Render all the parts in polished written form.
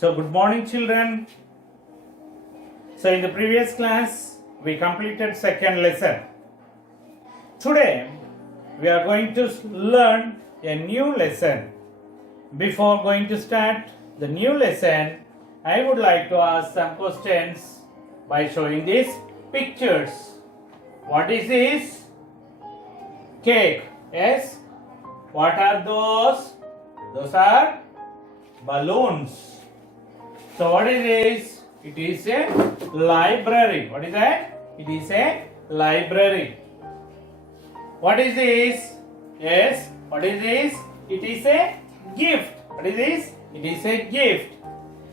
So, good morning, children. So, in the previous class, we completed second lesson. Today, we are going to learn a new lesson. Before going to start the new lesson, I would like to ask some questions by showing these pictures. What is this? Cake. Yes. What are those? Those are balloons. So what is this? It is a library. What is that? It is a library. What is this? Yes. What is this? It is a gift. What is this? It is a gift.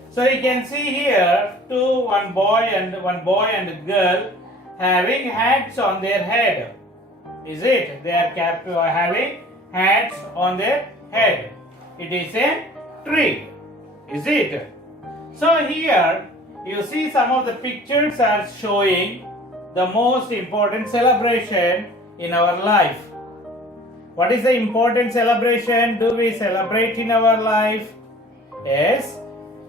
So you can see here one boy and a girl having hats on their head. Is it? They are having hats on their head. It is a tree. Is it? So here you see some of the pictures are showing the most important celebration in our life. What is the important celebration do we celebrate in our life? Yes.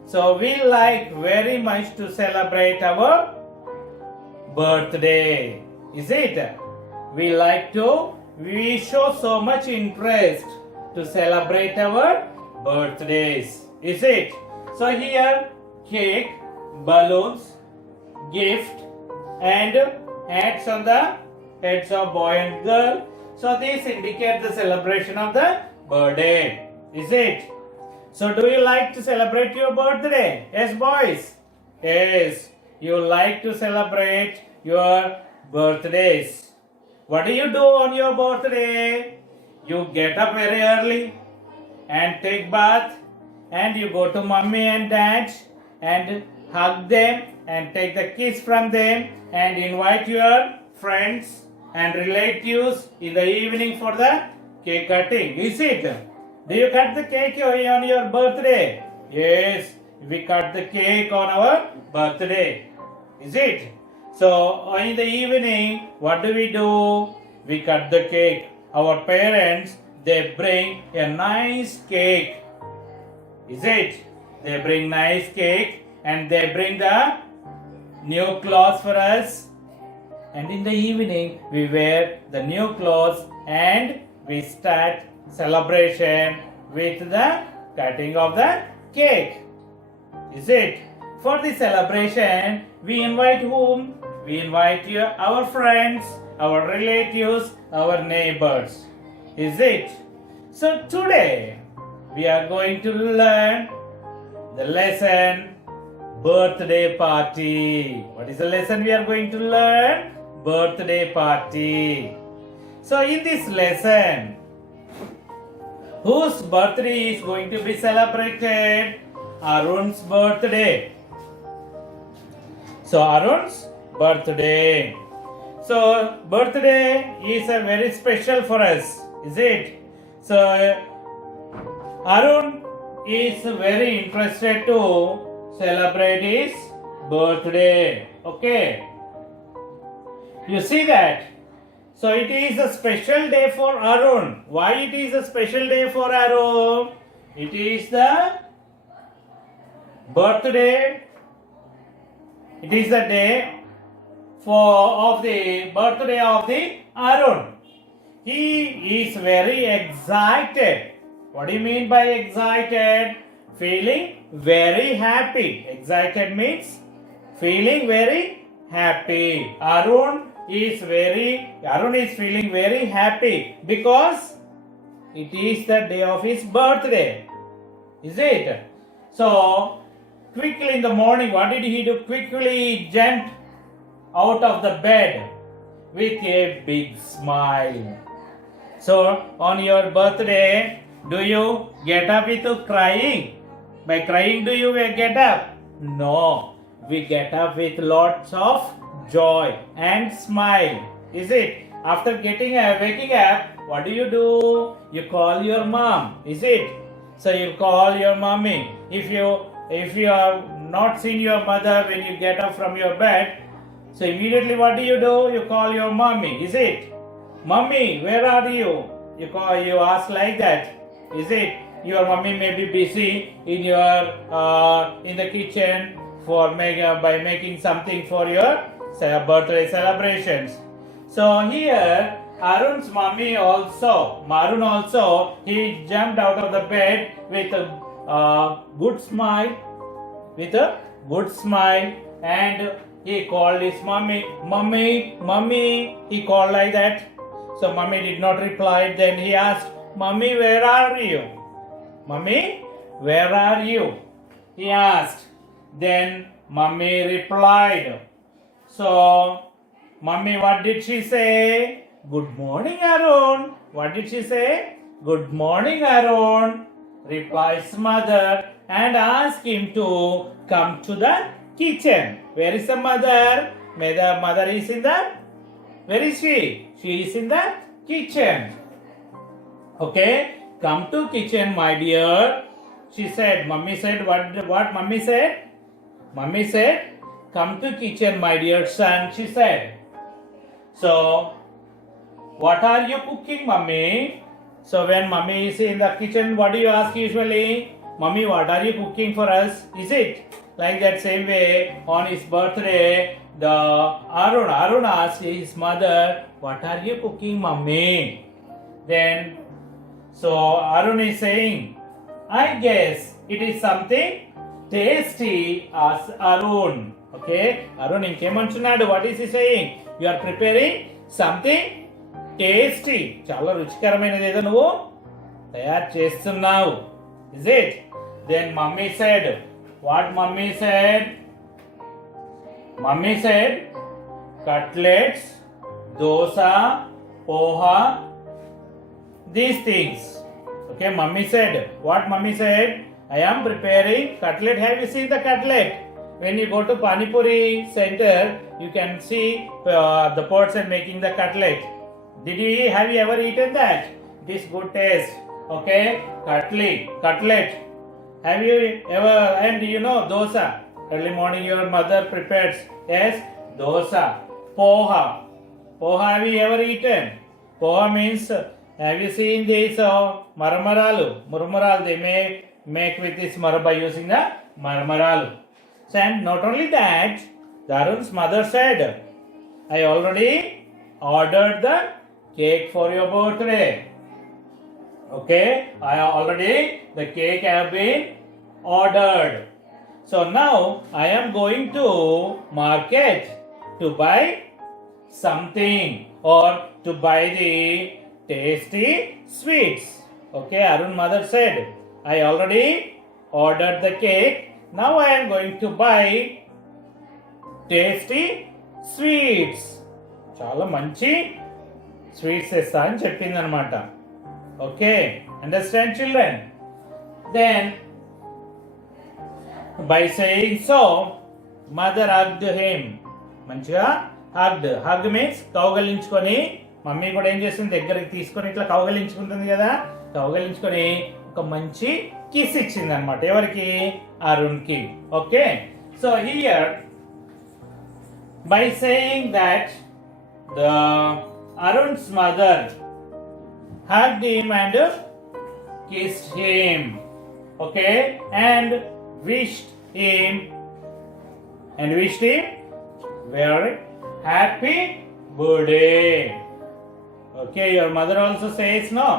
So we like very much to celebrate our birthday. Is it? We show so much interest to celebrate our birthdays. Is it? So here, cake, balloons, gift, and hats on the heads of boy and girl. So this indicates the celebration of the birthday. Is it? So do you like to celebrate your birthday? Yes, boys. Yes, you like to celebrate your birthdays. What do you do on your birthday? You get up very early and take bath, and you go to mommy and dad and hug them and take the kiss from them and invite your friends and relatives in the evening for the cake cutting. Is it? Do you cut the cake on your birthday? Yes, we cut the cake on our birthday. Is it? So in the evening, what do? We cut the cake. Our parents, they bring a nice cake. Is it? They bring nice cake and they bring the new clothes for us. And in the evening, we wear the new clothes and we start celebration with the cutting of the cake. Is it? For the celebration, we invite whom? We invite our friends, our relatives, our neighbors. Is it? So today, we are going to learn the lesson birthday party. What is the lesson we are going to learn? Birthday party. So in this lesson, whose birthday is going to be celebrated? Arun's birthday. So Arun's birthday. So birthday is a very special for us. Is it? So Arun is very interested to celebrate his birthday. Okay. You see that? So it is a special day for Arun. Why it is a special day for Arun? It is the birthday. It is the day of the birthday of the Arun. He is very excited. What do you mean by excited? Feeling very happy. Excited means feeling very happy. Arun is feeling very happy because it is the day of his birthday. Is it? So quickly in the morning, what did he do? Quickly jumped out of the bed with a big smile. So on your birthday, do you get up with crying? By crying, do you get up? No. We get up with lots of joy and smile. Is it? After waking up, what do? You call your mom. Is it? So you call your mommy. If you have not seen your mother when you get up from your bed, so immediately what do? You call your mommy. Is it? Mommy, where are you? You ask like that. Is it? your mummy may be busy in your in the kitchen for by making something for your birthday celebrations. So here Arun's mummy also, Marun also, he jumped out of the bed with a good smile, and he called his mummy, mummy, he called like that. So mummy did not reply. Then he asked, mummy, where are you? Mummy, where are you? He asked. Then mummy replied. So mummy, what did she say? Good morning, Arun. What did she say? Good morning, Arun, replies mother, and asked him to come to the kitchen. Where is the mother? Mother is in the, where is she? She is in the kitchen. Okay, come to kitchen, my dear. She said, mummy said, what mummy said? Mummy said, come to kitchen, my dear son, she said. So, what are you cooking, mummy? So when mummy is in the kitchen, what do you ask usually? Mummy, what are you cooking for us? Is it like that same way on his birthday, the Arun asked his mother, what are you cooking, mummy? Then, so Arun is saying, I guess it is something tasty as Arun. Okay, Arun inkemantunnadu. What is he saying? You are preparing something tasty. చాలా రుచికరమైనది ఏదో నువ్వు తయారు చేస్తున్నావు. Is it? Then mummy said, what mummy said? Mummy said, cutlets, dosa, poha, these things. Okay, mummy said, what mummy said? I am preparing cutlet. Have you seen the cutlet? When you go to Pani Puri center, you can see the person making the cutlet. Have you ever eaten that? This good taste. Okay, cutlet. Have you ever, and you know dosa? Early morning your mother prepares. Yes, dosa. Poha. Have you ever eaten? Poha means, have you seen this murmuralu? They may make with this by using the marmaralu. And not only that, Arun's mother said, I already ordered the cake for your birthday. Okay, the cake have been ordered. So now I am going to market to buy something or to buy the tasty sweets. Okay, Arun mother said, I already ordered the cake. Now I am going to buy tasty sweets. చాలా మంచి sweets తెస్తా అని చెప్పింది అనమాట. Okay, understand children? Then bye saying so mother hugged him. మంచిగా hug means కౌగలించుకొని, mummy కూడా ఏం చేస్తుంది, దగ్గరికి తీసుకొని ఇట్లా కౌగలించుకుంటుంది కదా, కౌగలించుకొని ఒక మంచి కిస్ ఇచ్చింది అనమాట. ఎవరికి? అరుణ్ కి. Okay, so here by saying that the Arun's mother hugged him and kissed him, okay, and wished him very happy birthday. Okay, your mother also says no.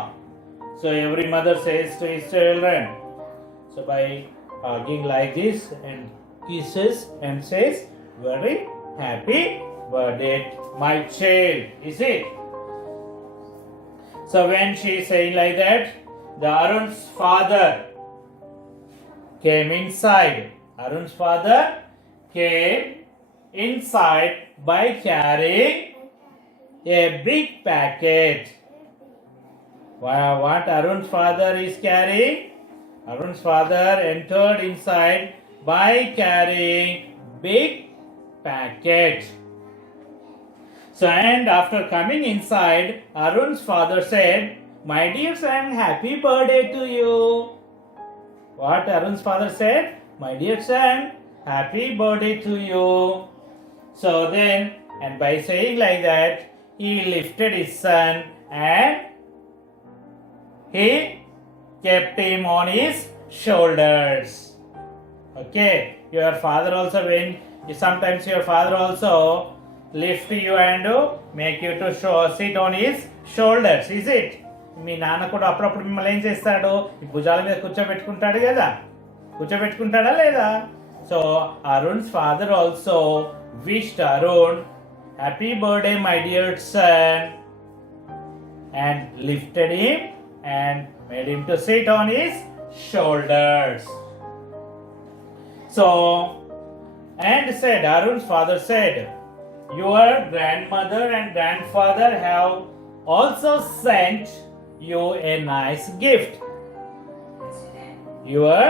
So every mother says to his children. So by hugging like this and kisses and says very happy birthday, my child. Is it? So when she is saying like that, the Arun's father came inside. Arun's father came inside by carrying a big packet. What Arun's father is carrying? Arun's father entered inside by carrying big packet. So, and after coming inside, Arun's father said, my dear son, happy birthday to you. What Arun's father said? My dear son, happy birthday to you. So then, and by saying like that, he lifted his son and he kept him on his shoulders. Okay, your father also, when sometimes your father also lift you and make you to sit on his shoulders, is it? మీ నాన్న కూడా అప్పుడప్పుడు మిమ్మల్ని ఏం చేస్తాడు, ఈ భుజాల మీద కూర్చోబెట్టుకుంటాడు కదా, కూర్చోబెట్టుకుంటాడా లేదా? So Arun's father also wished Arun happy birthday my dear son and lifted him and made him to sit on his shoulders. So, and said, Arun's father said, your grandmother and grandfather have also sent you a nice gift. Your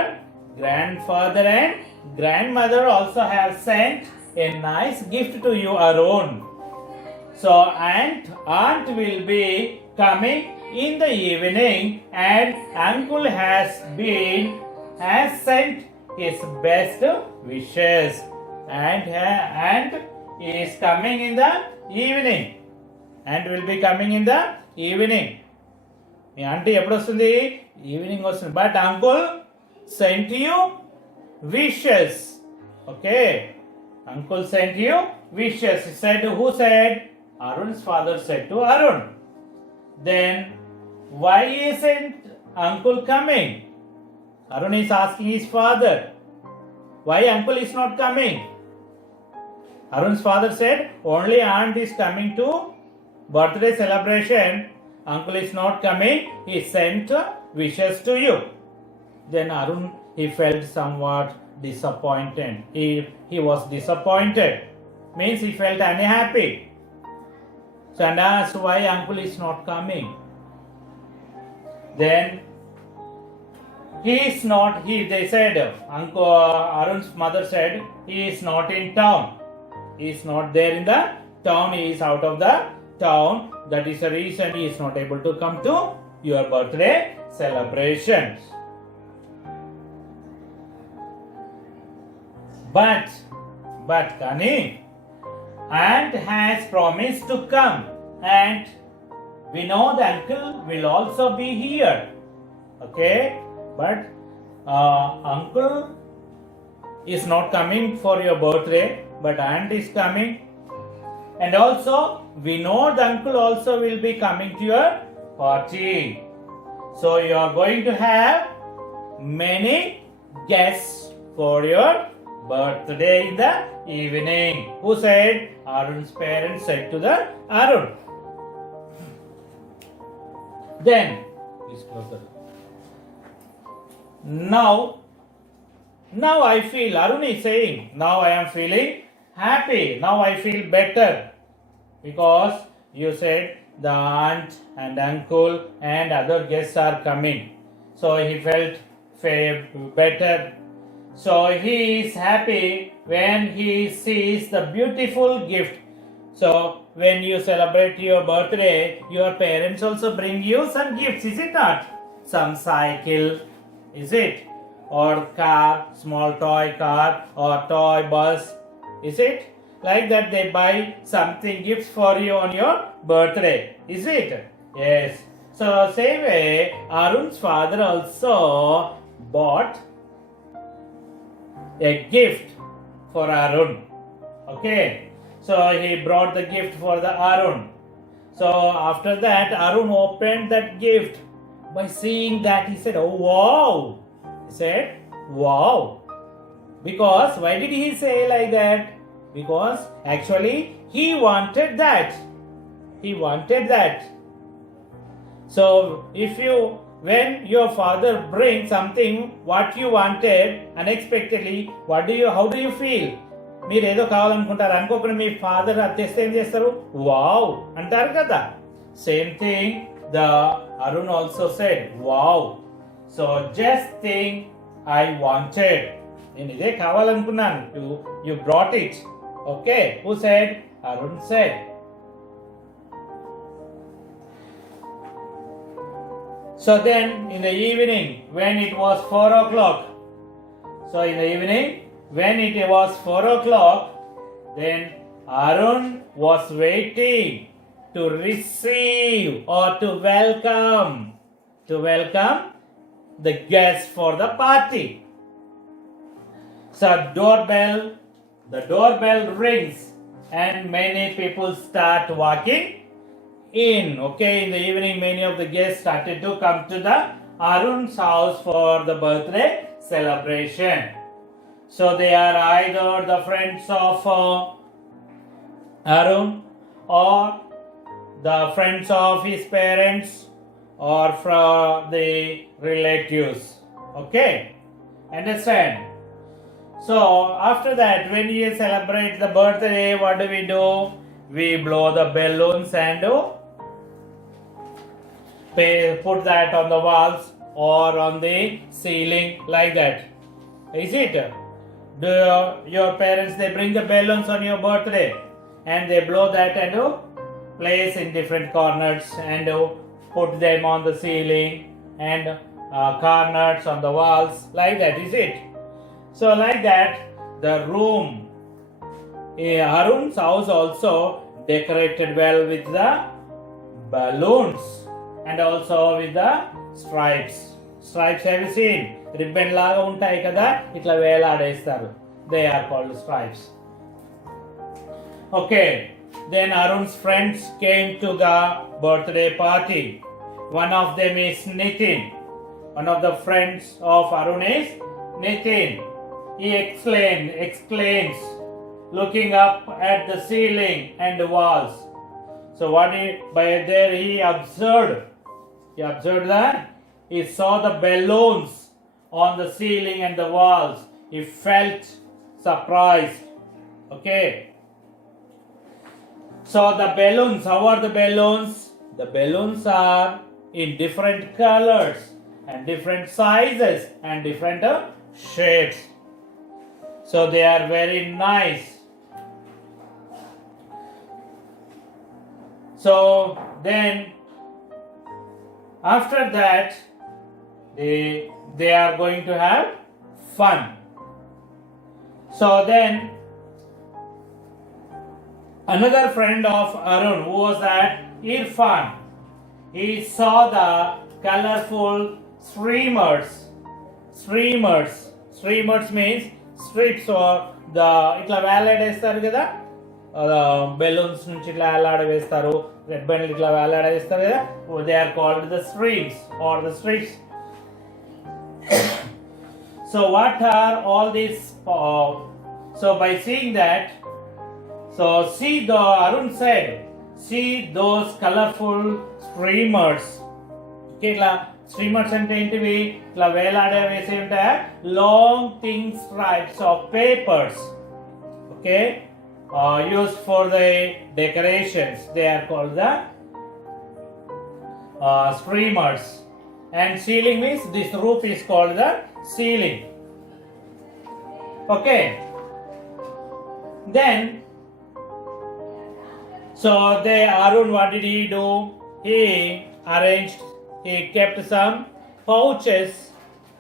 grandfather and grandmother also have sent a nice gift to you, Arun. So aunt will be coming in the evening and uncle has sent his best wishes and is coming in the evening and will be coming in the evening. Me aunty ఎప్పుడు వస్తుంది? Evening వస్తుంది. But uncle sent you wishes. Okay, uncle sent you wishes. He said, who said? Arun's father said to Arun. Then why isn't uncle coming? Arun is asking his father, why uncle is not coming? Arun's father said, only aunt is coming to birthday celebration. Uncle is not coming. He sent wishes to you. Then Arun, he felt somewhat disappointed. He was disappointed. Means he felt unhappy. So and asked why uncle is not coming. Then they said, uncle Arun's mother said, he is not in town. He is not there in the town. He is out of the town. That is the reason he is not able to come to your birthday celebrations. But Kani, aunt has promised to come and we know the uncle will also be here. Okay, but uncle is not coming for your birthday, but aunt is coming, and also we know the uncle also will be coming to your party. So you are going to have many guests for your birthday in the evening. Who said? Arun's parents said to the Arun. Then please close the door. Now I feel, Arun is saying, now I am feeling happy. Now I feel better because you said the aunt and uncle and other guests are coming. So he felt better. So he is happy when he sees the beautiful gift. So when you celebrate your birthday, your parents also bring you some gifts, is it not? Some cycle, is it? Or car, small toy car or toy bus, is it? Like that they buy something gifts for you on your birthday, is it? Yes. So same way, Arun's father also bought a gift for Arun. Okay, so he brought the gift for the Arun. So after that, Arun opened that gift. By seeing that, he said, oh wow. He said, wow. Because why did he say like that? Because actually he wanted that. He wanted that. So when your father brings something what you wanted unexpectedly, how do you feel? మీరు ఏదో కావాలనుకుంటారు, అనుకోకుండా మీ father అది తెస్తే ఏం చేస్తారు? Wow అంటారు కదా. Same thing the Arun also said wow. So just thing I wanted, నేను ఇదే కావాలనుకున్నాను. You brought it. Okay, who said? Arun said. So then in the evening when it was 4 o'clock, then Arun was waiting to receive or to welcome the guests for the party. So the doorbell rings and many people start walking in. Okay, in the evening many of the guests started to come to the Arun's house for the birthday celebration. So they are either the friends of Arun or the friends of his parents or from the relatives. Okay, understand? So after that, when you celebrate the birthday, what do? We blow the balloons and put that on the walls or on the ceiling like that. Is it? Do your parents, they bring the balloons on your birthday and they blow that and place in different corners and put them on the ceiling and corners on the walls like that, is it? So like that, the room in Arun's house also decorated well with the balloons and also with the stripes. Stripes have you seen? Ribbon laga untayi kada, itla veladaestaru. They are called stripes. Okay, then Arun's friends came to the birthday party. One of them is Nitin. One of the friends of Arun is Nitin. He exclaims, looking up at the ceiling and the walls. So by there he observed that he saw the balloons on the ceiling and the walls. He felt surprised. Okay. So the balloons, how are the balloons? The balloons are in different colors and different sizes and different shapes. So they are very nice. So then after that they are going to have fun. So then another friend of Arun, who was that? Irfan. He saw the colorful streamers. Streamers means strips or the itla వేలాడేస్తారు కదా balloons నుంచి ఇట్లా వేలాడవేస్తారు red bend ఇట్లా వేలాడేస్తారు కదా they are called the streams are the strips. So what are all these so by seeing that, so Arun said, see those colorful streamers. Okay, ఇట్లా streamers అంటే ఏంటివి ఇట్లా వేలాడే వేసి ఉంటాయి long thing stripes of papers. Okay, used for the decorations. They are called the streamers. And ceiling means this roof is called the ceiling. Okay, then so Arun, what did he do? He kept some pouches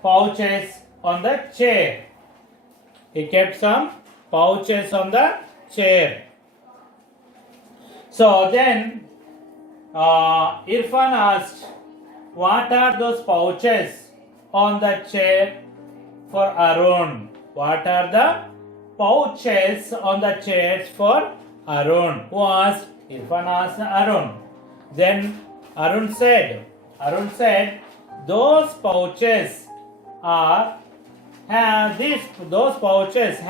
on the chair. He kept some pouches on the chair. So then Irfan asked, what are those pouches on the chair for Arun? What are the pouches on the chairs for Arun? Who asked? Irfan asked Arun. Then Arun said, those pouches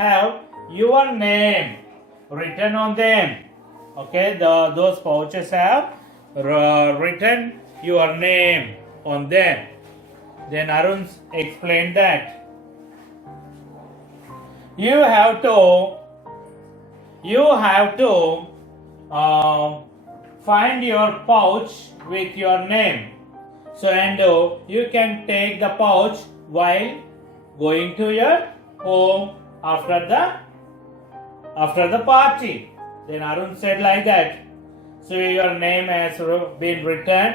have your name written on them. Okay, those pouches have written your name on them. Then Arun explained that you have to find your pouch with your name. So and you can take the pouch while going to your home after the party. Then Arun said like that. So your name has been written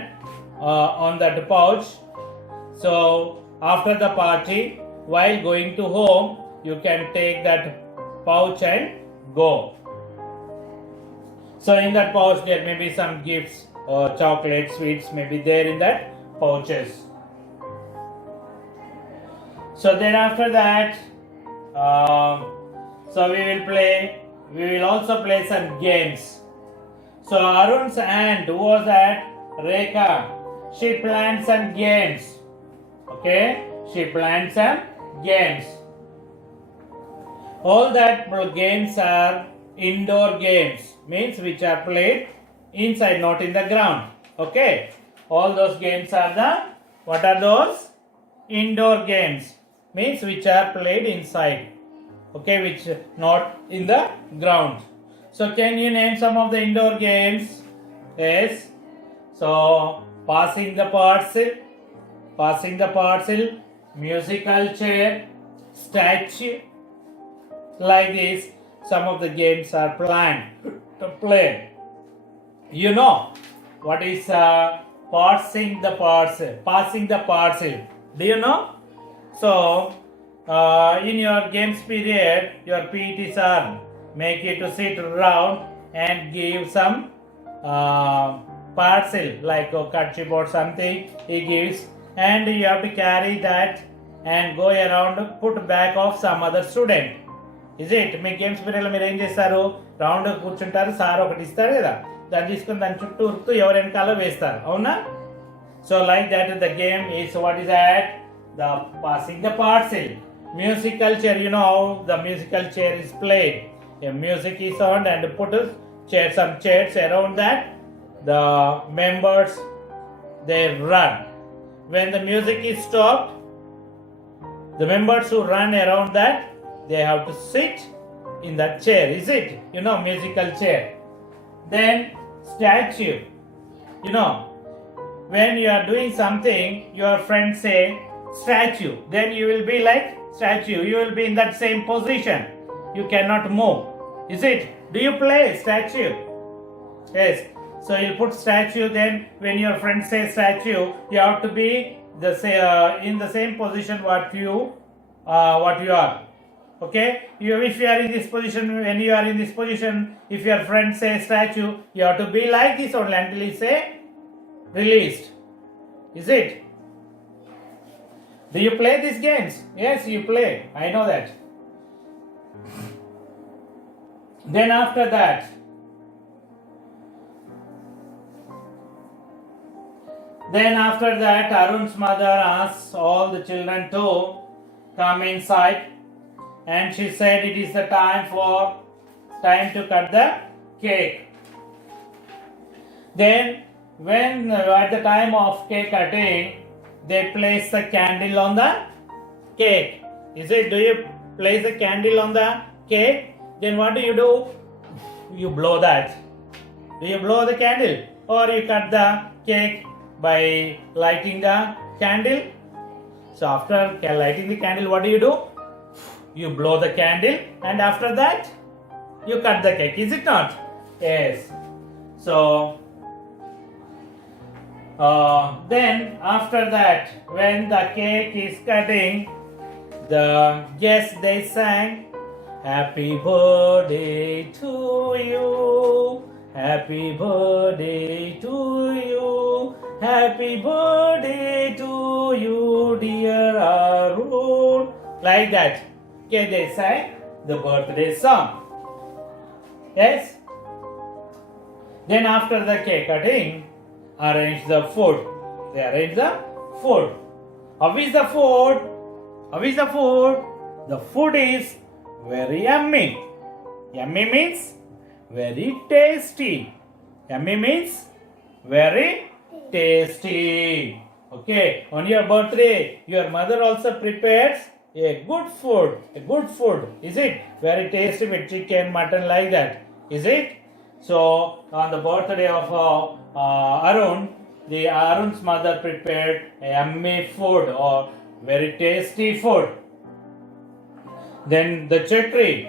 on that pouch. So after the party, while going to home, you can take that pouch and go. So in that pouch there may be some gifts or chocolate, sweets may be there in that pouches. So then after that, so we will also play some games. So Arun's aunt, who was that? Rekha. She planned some games. Okay, she planned some games. All that games are indoor games, means which are played inside, not in the ground. Okay, all those games are what are those? Indoor games, means which are played inside. Okay, which not in the ground. So can you name some of the indoor games? Yes. So passing the parcel, musical chair, statue. Like this, some of the games are planned to play. You know what is passing the parcel? Passing the parcel. Do you know? So, in your games period, your PT sir make you to sit around and give some parcel like a kerchief or something he gives, and you have to carry that and go around, put back of some other student. Is it? Me games పీరియడ్లో మీరు ఏం చేస్తారు? Round కూర్చుంటారు, sir ఒకటి ఇస్తారు కదా, దాన్ని తీసుకుని దాని చుట్టూ ఉరుకుతూ ఎవరు వెనకాల వేస్తారు, అవునా? So like that the game is what is that? The passing the parcel. Musical chair, you know how the musical chair is played. A music is on and put some chairs around that. The members, they run. When the music is stopped, the members who run around that, they have to sit in that chair, is it? You know, musical chair. Then statue. You know, when you are doing something, your friends say statue, then you will be like statue. You will be in that same position. You cannot move. Is it? Do you play statue? Yes. So you'll put statue, then when your friends say statue, you have to be in the same position what you are. Okay, if you are in this position, when you are in this position, if your friend says statue, you have to be like this only until he say released. Is it? Do you play these games? Yes, you play. I know that. Then after that, Arun's mother asks all the children to come inside. And she said it is the time to cut the cake. Then when at the time of cake cutting, they place the candle on the cake. Is it? Do you place the candle on the cake? Then what do? You blow that. Do you blow the candle? Or you cut the cake by lighting the candle? So after lighting the candle, what do? You blow the candle, and after that you cut the cake, is it not? Yes. So then after that, when the cake is cutting, the guests, they sang happy birthday to you, happy birthday to you, happy birthday to you, dear Arun. Like that. Okay, they sang the birthday song. Yes. Then after the cake cutting, arrange the food. They arrange the food. How is the food? The food is very yummy. Yummy means very tasty. Yummy means very tasty. Okay, on your birthday, your mother also prepares a good food, is it? Very tasty with chicken, mutton, like that, is it? So on the birthday of Arun's mother prepared a yummy food or very tasty food. Then the Chakri,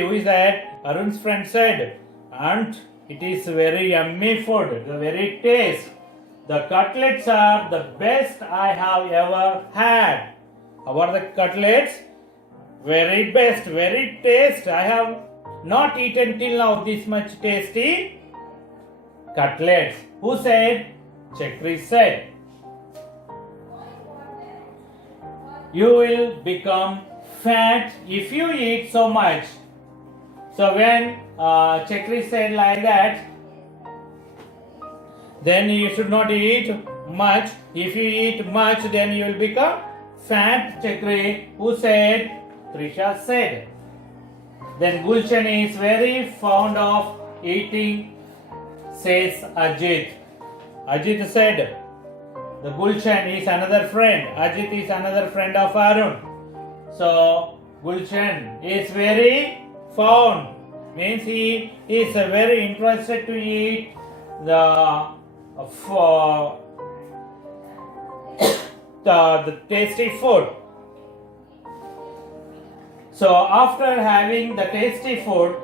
who is that? Arun's friend said, "Aunt, it is very yummy food, the very taste. The cutlets are the best I have ever had." How are the cutlets? Very best, very taste. I have not eaten till now this much tasty cutlets. Who said? Chakri said. you will become fat if you eat so much. So when Chakri said like that, then you should not eat much. If you eat much, then you will become fat. Chakri, who said? Trisha said. Then Gulshan is very fond of eating, says Ajit. Ajit said, the Gulshan is another friend. Ajit is another friend of Arun. So Gulshan is very fond, means he is very interested to eat the tasty food. So after having the tasty food,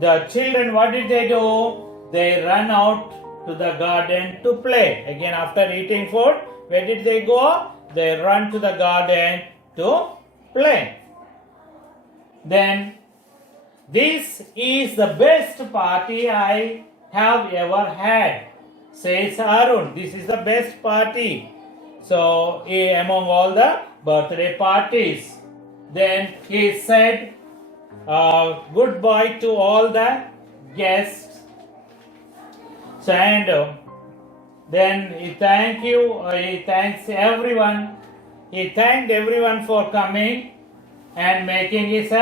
the children, what did they do? They run out to the garden to play. Again, after eating food, where did they go? They run to the garden to play. Then, this is the best party I have ever had, says Arun. This is the best party. So, among all the birthday parties. Then he said goodbye to all the guests. So, and then he thanks everyone. He thanked everyone for coming and making his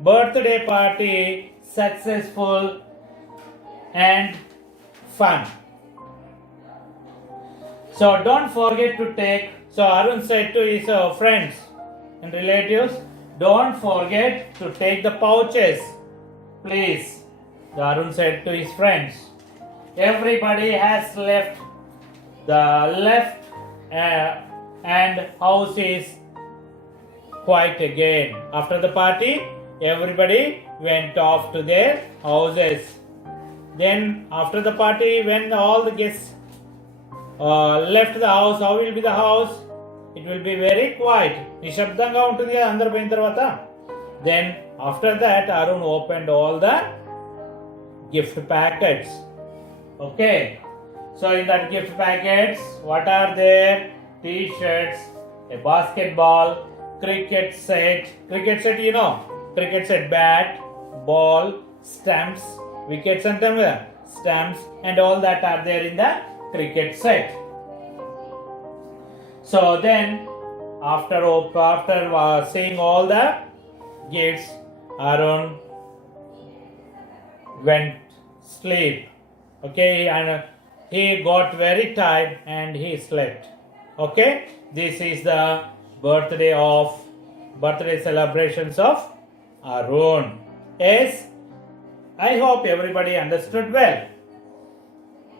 birthday party successful and fun. So don't forget to take. So Arun said to his friends and relatives, don't forget to take the pouches, please. The Arun said to his friends. Everybody has left the left and house is quiet again. After the party, everybody went off to their houses. Then after the party, when all the guests left the house, how will be the house? It will be very quiet. నిశ్శబ్దంగా ఉంటుంది కదా అందరు పోయిన తర్వాత. Then after that, Arun opened all the gift packets. Okay. So in that gift packets, what are there? T-shirts, a basketball, cricket set. Cricket set, you know. Cricket set, bat, ball, stamps, wickets and stamps, and all that are there in the cricket set. So then, after seeing all the gifts, Arun went sleep. Okay, and he got very tired and he slept. Okay, this is the birthday celebrations of Arun. Yes, I hope everybody understood well.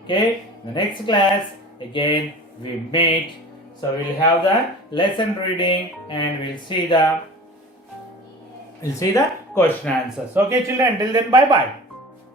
Okay, the next class again we meet. So we'll have the lesson reading and we'll see the question answers. Okay, children, till then, bye bye.